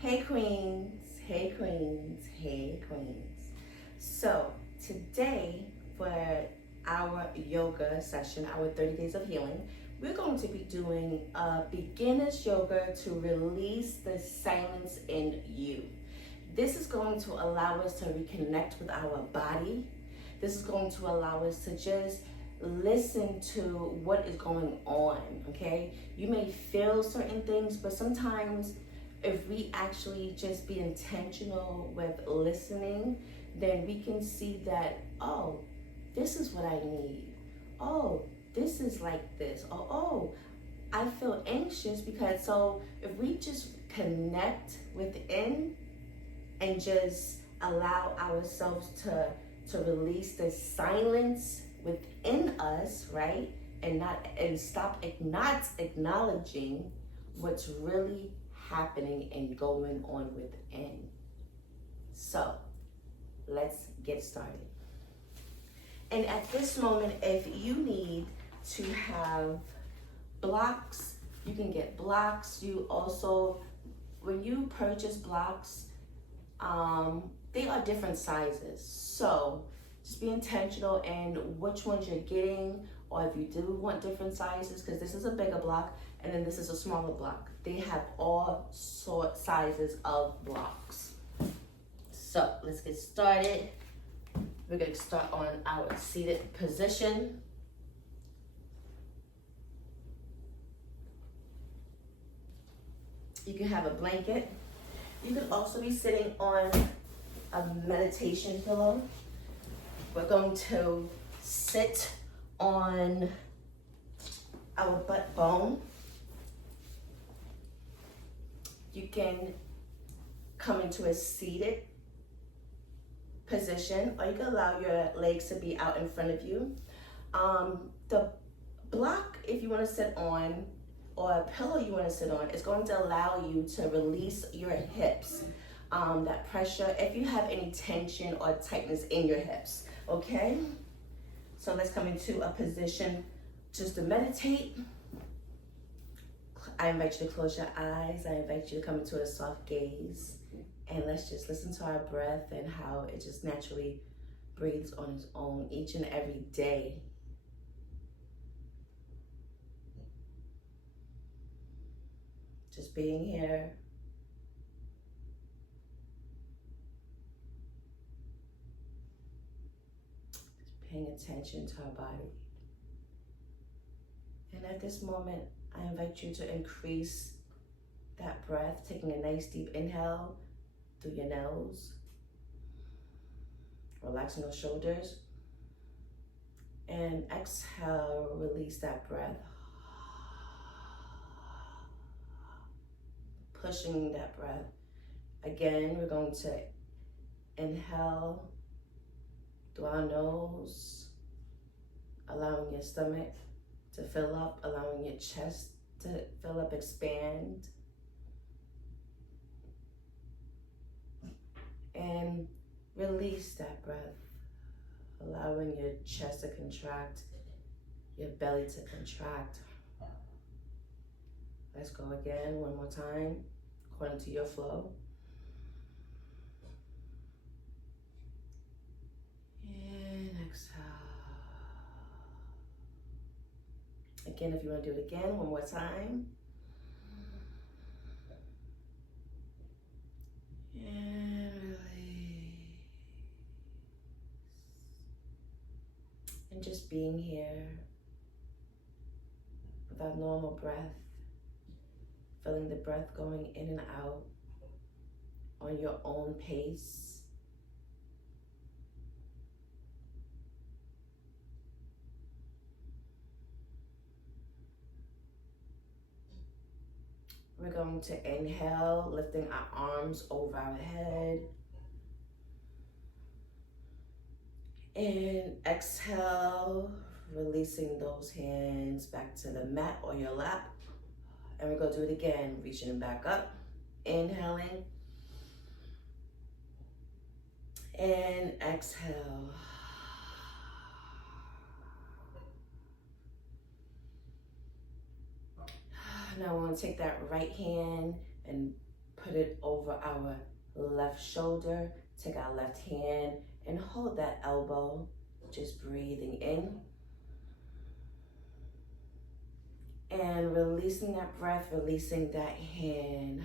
Hey queens, hey queens, hey queens. So today for our yoga session, our 30 days of healing, we're going to be doing a beginner's yoga to release the silence in you. This is going to allow us to reconnect with our body. This is going to allow us to just listen to what is going on, okay? You may feel certain things, but sometimes if we actually just be intentional with listening, then we can see that, oh, this is what I need. Oh, this is like this. Oh, I feel anxious because, so if we just connect within and just allow ourselves to release the silence within us, right? And stop not acknowledging what's really happening and going on within. So let's get started. And at this moment, if you need to have blocks, you can get blocks. You also, when you purchase blocks, they are different sizes. So just be intentional in which ones you're getting, or if you do want different sizes, because this is a bigger block and then this is a smaller block. They have all sizes of blocks. So let's get started. We're going to start on our seated position. You can have a blanket. You could also be sitting on a meditation pillow. We're going to sit on our butt bone. You can come into a seated position, or you can allow your legs to be out in front of you. The block, if you want to sit on, or a pillow you want to sit on, is going to allow you to release your hips, that pressure, if you have any tension or tightness in your hips, okay? So let's come into a position just to meditate. I invite you to close your eyes. I invite you to come into a soft gaze, and let's just listen to our breath and how it just naturally breathes on its own each and every day. Just being here. Just paying attention to our body. And at this moment, I invite you to increase that breath, taking a nice deep inhale through your nose, relaxing those shoulders, and exhale, release that breath, pushing that breath. Again, we're going to inhale through our nose, allowing your stomach to fill up, allowing your chest to fill up, expand. And release that breath, allowing your chest to contract, your belly to contract. Let's go again, one more time, according to your flow. And exhale. Again, if you want to do it again, one more time. And release. And just being here with our normal breath, feeling the breath going in and out on your own pace. We're going to inhale, lifting our arms over our head. And exhale, releasing those hands back to the mat or your lap. And we're going to do it again, reaching back up, inhaling, and exhale. Now I want to take that right hand and put it over our left shoulder. Take our left hand and hold that elbow. Just breathing in. And releasing that breath, releasing that hand.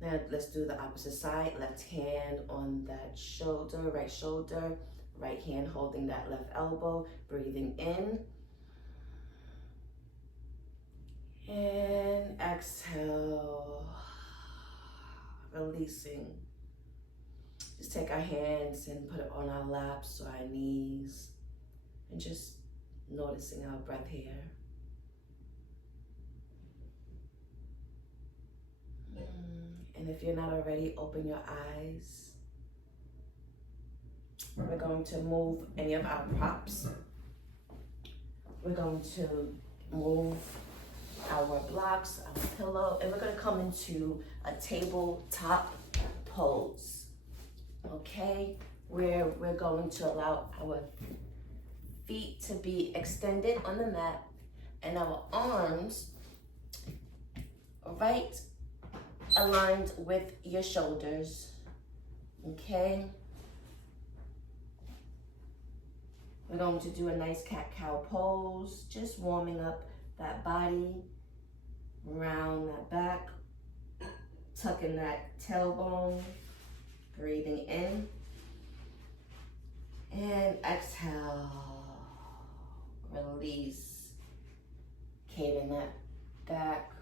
Now let's do the opposite side. Left hand on that shoulder, right hand holding that left elbow, breathing in. And exhale, releasing. Just take our hands and put it on our laps or our knees and just noticing our breath here. And if you're not already, open your eyes. We're going to move any of our props. We're going to move our blocks, our pillow, and we're going to come into a tabletop pose. Okay? Where we're going to allow our feet to be extended on the mat and our arms right aligned with your shoulders. Okay? We're going to do a nice cat-cow pose, just warming up that body, round that back, tucking that tailbone, breathing in, and exhale, release, caving that back,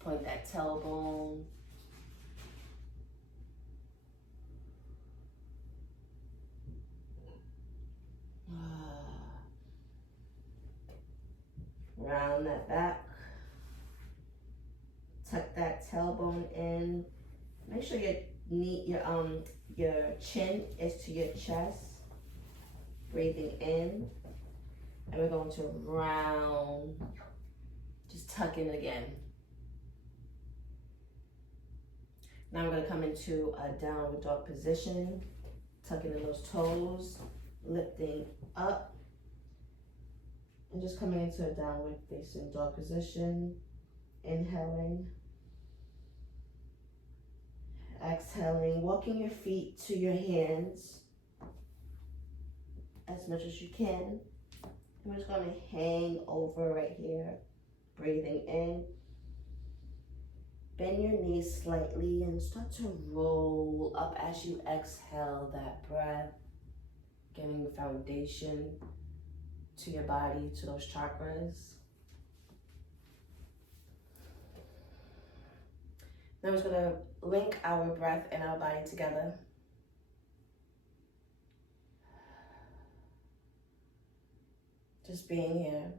point that tailbone. Round that back, tuck that tailbone in. Make sure your knee, your chin is to your chest. Breathing in, and we're going to round. Just tuck in again. Now we're going to come into a downward dog position, tucking in those toes, lifting up. And just coming into a downward facing dog position, inhaling, exhaling, walking your feet to your hands as much as you can. We're just going to hang over right here, breathing in. Bend your knees slightly and start to roll up as you exhale that breath, giving foundation to your body, to those chakras. Now we're just gonna link our breath and our body together. Just being here.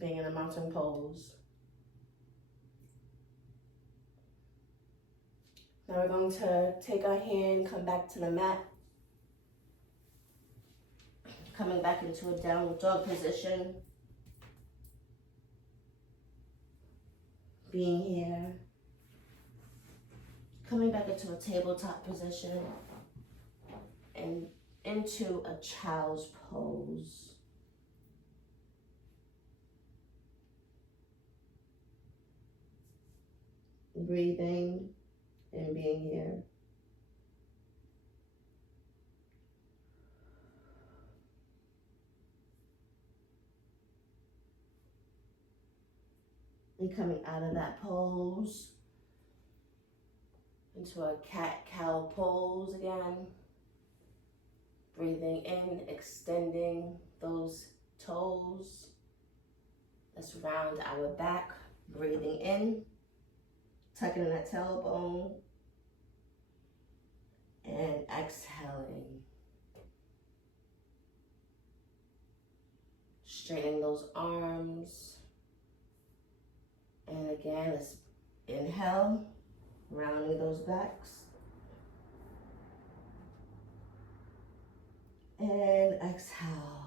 Being in a mountain pose. Now we're going to take our hand, come back to the mat. Coming back into a downward dog position. Being here. Coming back into a tabletop position. And into a child's pose. Breathing and being here. And coming out of that pose into a cat-cow pose again. Breathing in, extending those toes. Let's round our back. Breathing in, tucking in that tailbone. And exhaling. Straightening those arms. And again, let's inhale, rounding those backs. And exhale.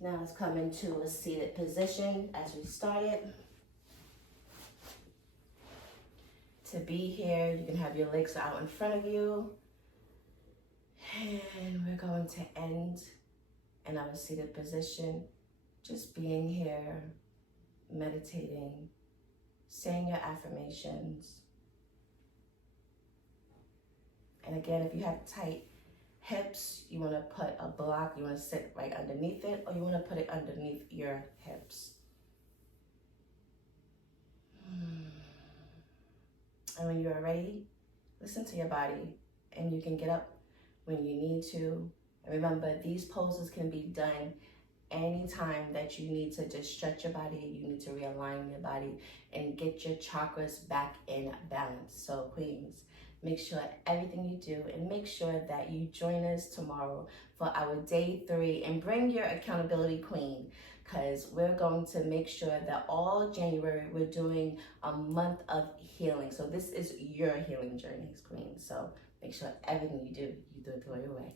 Now let's come into a seated position as we started. to be here. You can have your legs out in front of you. And we're going to end in our seated position, just being here, meditating, saying your affirmations. And again, if you have tight hips, you want to put a block, you want to sit right underneath it, or you want to put it underneath your hips. And when you are ready, listen to your body, and you can get up when you need to. And remember, these poses can be done anytime that you need to just stretch your body, you need to realign your body and get your chakras back in balance. So queens, make sure everything you do, and make sure that you join us tomorrow for our day 3, and bring your accountability queen, because we're going to make sure that all January we're doing a month of healing. So this is your healing journey, queen. So make sure everything you do it the way.